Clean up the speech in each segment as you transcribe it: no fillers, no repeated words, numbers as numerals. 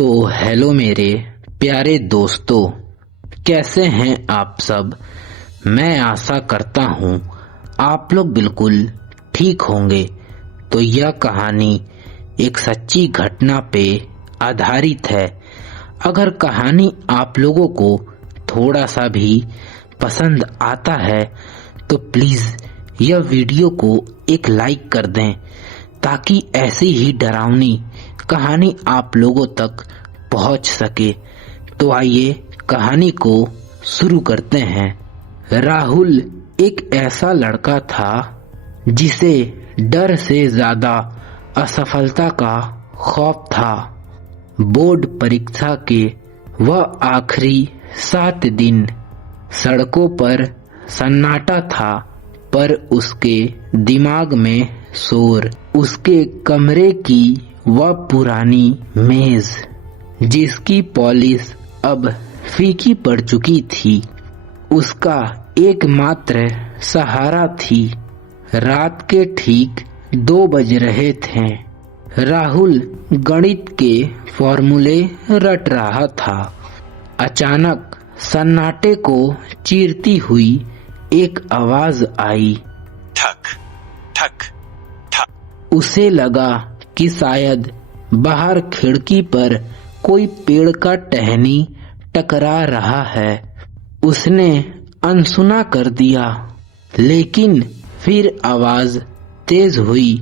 तो हेलो मेरे प्यारे दोस्तों, कैसे हैं आप सब। मैं आशा करता हूँ आप लोग बिल्कुल ठीक होंगे। तो यह कहानी एक सच्ची घटना पे आधारित है। अगर कहानी आप लोगों को थोड़ा सा भी पसंद आता है तो प्लीज़ यह वीडियो को एक लाइक कर दें, ताकि ऐसी ही डरावनी कहानी आप लोगों तक पहुंच सके। तो आइए कहानी को शुरू करते हैं। राहुल एक ऐसा लड़का था जिसे डर से ज्यादा असफलता का खौफ था। बोर्ड परीक्षा के वह आखिरी 7 दिन सड़कों पर सन्नाटा था, पर उसके दिमाग में शोर। उसके कमरे की वह पुरानी मेज जिसकी पॉलिश अब फीकी पड़ चुकी थी, उसका एकमात्र सहारा थी। रात के ठीक 2 बज रहे थे। राहुल गणित के फॉर्मूले रट रहा था। अचानक सन्नाटे को चीरती हुई एक आवाज आई, ठक ठक ठक। उसे लगा कि शायद बाहर खिड़की पर कोई पेड़ का टहनी टकरा रहा है। उसने अनसुना कर दिया, लेकिन फिर आवाज तेज हुई,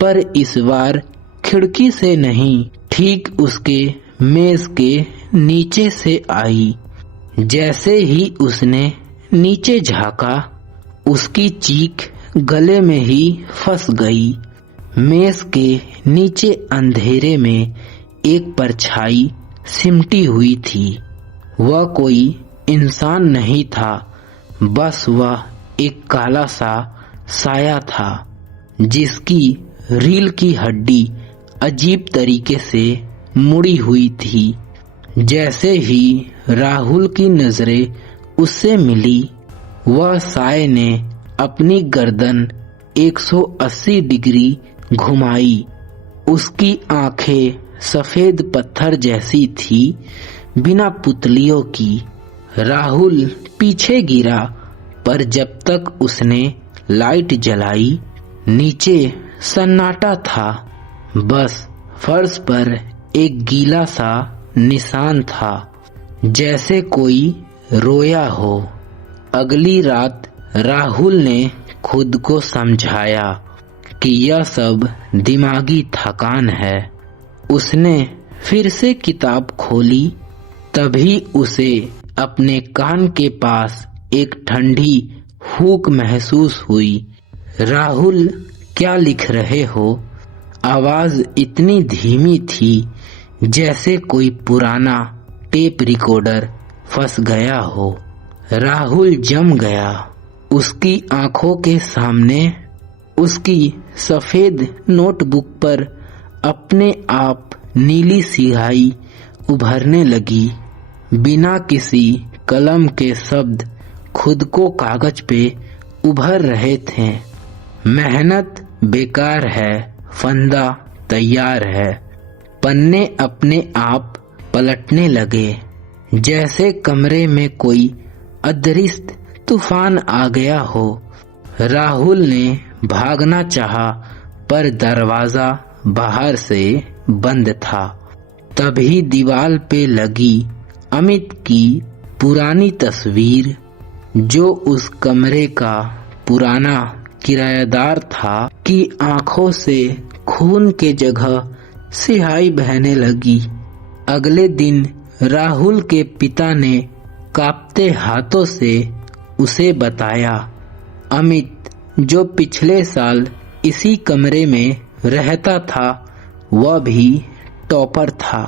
पर इस बार खिड़की से नहीं, ठीक उसके मेज के नीचे से आई। जैसे ही उसने नीचे झांका, उसकी चीख गले में ही फंस गई। मेज के नीचे अंधेरे में एक परछाई सिमटी हुई थी। वह कोई इंसान नहीं था, बस वह एक काला सा साया था, जिसकी रीढ़ की हड्डी अजीब तरीके से मुड़ी हुई थी। जैसे ही राहुल की नजरें उससे मिली, वह साये ने अपनी गर्दन 180 डिग्री घुमाई। उसकी आंखें सफेद पत्थर जैसी थी, बिना पुतलियों की। राहुल पीछे गिरा, पर जब तक उसने लाइट जलाई, नीचे सन्नाटा था। बस फर्श पर एक गीला सा निशान था, जैसे कोई रोया हो। अगली रात राहुल ने खुद को समझाया कि यह सब दिमागी थकान है। उसने फिर से किताब खोली, तभी उसे अपने कान के पास एक ठंडी फूंक महसूस हुई। राहुल, क्या लिख रहे हो? आवाज इतनी धीमी थी जैसे कोई पुराना टेप रिकॉर्डर फंस गया हो। राहुल जम गया। उसकी आंखों के सामने उसकी सफेद नोटबुक पर अपने आप नीली स्याही उभरने लगी। बिना किसी कलम के शब्द खुद को कागज पे उभर रहे थे। मेहनत बेकार है, फंदा तैयार है। पन्ने अपने आप पलटने लगे, जैसे कमरे में कोई अदृश्य तूफान आ गया हो। राहुल ने भागना चाहा, पर दरवाजा बाहर से बंद था। तभी दीवार पे लगी अमित की पुरानी तस्वीर, जो उस कमरे का पुराना किराएदार था, की आंखों से खून के जगह स्याही बहने लगी। अगले दिन राहुल के पिता ने कांपते हाथों से उसे बताया, अमित, जो पिछले साल इसी कमरे में रहता था, वह भी टॉपर था,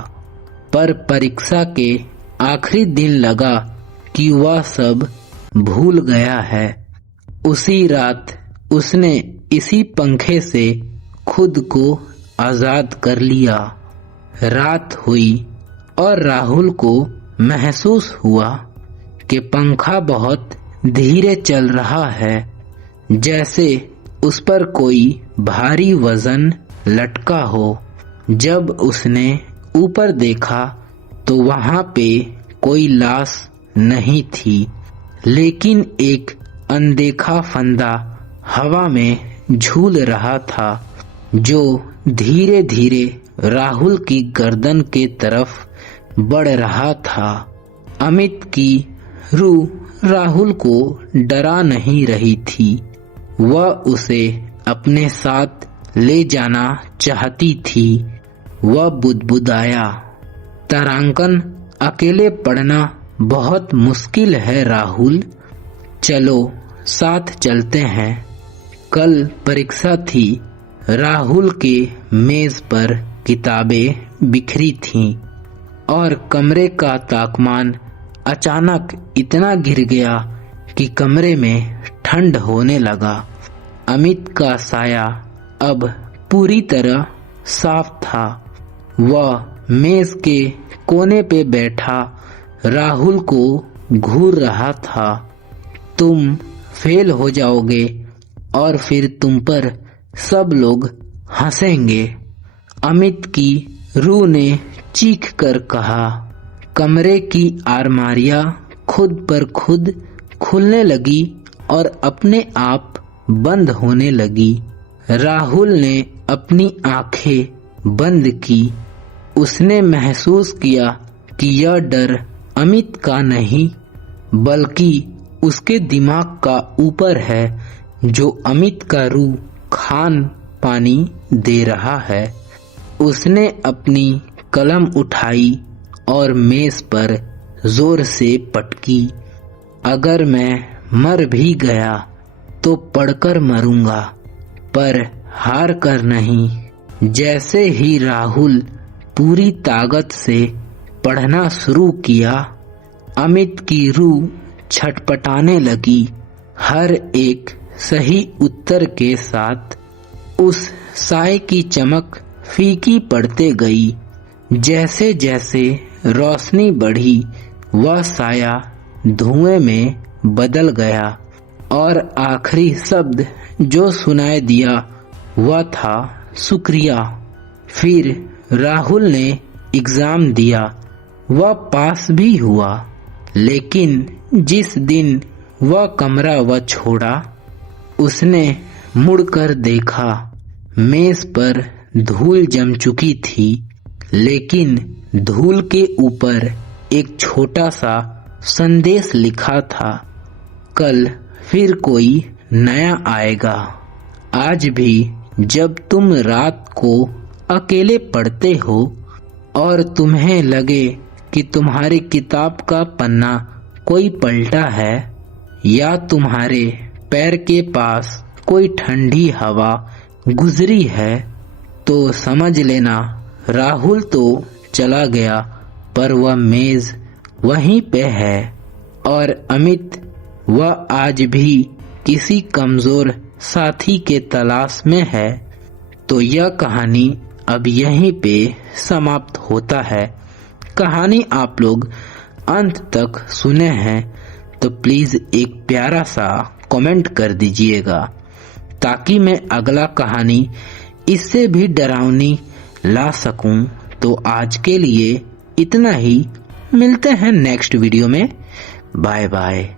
पर परीक्षा के आखिरी दिन लगा कि वह सब भूल गया है। उसी रात उसने इसी पंखे से खुद को आजाद कर लिया। रात हुई और राहुल को महसूस हुआ कि पंखा बहुत धीरे चल रहा है, जैसे उस पर कोई भारी वजन लटका हो। जब उसने ऊपर देखा तो वहां पे कोई लाश नहीं थी, लेकिन एक अनदेखा फंदा हवा में झूल रहा था जो धीरे धीरे राहुल की गर्दन के तरफ बढ़ रहा था। अमित की रूह राहुल को डरा नहीं रही थी, वह उसे अपने साथ ले जाना चाहती थी। वह बुदबुदाया, तारांकन अकेले पढ़ना बहुत मुश्किल है राहुल, चलो साथ चलते हैं। कल परीक्षा थी। राहुल के मेज पर किताबें बिखरी थीं और कमरे का तापमान अचानक इतना गिर गया कि कमरे में ठंड होने लगा। अमित का साया अब पूरी तरह साफ था। वह मेज के कोने पे बैठा राहुल को घूर रहा था। तुम फेल हो जाओगे और फिर तुम पर सब लोग हंसेंगे, अमित की रूह ने चीख कर कहा। कमरे की अलमारियां खुद पर खुद खुलने लगी और अपने आप बंद होने लगी। राहुल ने अपनी आंखें बंद की। उसने महसूस किया कि यह डर अमित का नहीं बल्कि उसके दिमाग का ऊपर है, जो अमित का रूह खान पानी दे रहा है। उसने अपनी कलम उठाई और मेज पर जोर से पटकी। अगर मैं मर भी गया तो पढ़कर मरूंगा, पर हार कर नहीं। जैसे ही राहुल पूरी ताकत से पढ़ना शुरू किया, अमित की रूह छटपटाने लगी। हर एक सही उत्तर के साथ उस साए की चमक फीकी पड़ते गई। जैसे जैसे रोशनी बढ़ी, वह साया धुएं में बदल गया और आखिरी शब्द जो सुनाई दिया वह था शुक्रिया। फिर राहुल ने एग्जाम दिया। वह पास भी हुआ, लेकिन जिस दिन वह कमरा वह छोड़ा, उसने मुड़कर देखा। मेज पर धूल जम चुकी थी, लेकिन धूल के ऊपर एक छोटा सा संदेश लिखा था, कल फिर कोई नया आएगा। आज भी जब तुम रात को अकेले पढ़ते हो और तुम्हें लगे कि तुम्हारी किताब का पन्ना कोई पलटा है या तुम्हारे पैर के पास कोई ठंडी हवा गुजरी है, तो समझ लेना राहुल तो चला गया, पर वह मेज वहीं पे है और अमित वह आज भी किसी कमजोर साथी के तलाश में है। तो यह कहानी अब यहीं पे समाप्त होता है। कहानी आप लोग अंत तक सुने हैं तो प्लीज एक प्यारा सा कमेंट कर दीजिएगा, ताकि मैं अगला कहानी इससे भी डरावनी ला सकूं। तो आज के लिए इतना ही, मिलते हैं नेक्स्ट वीडियो में। Bye bye.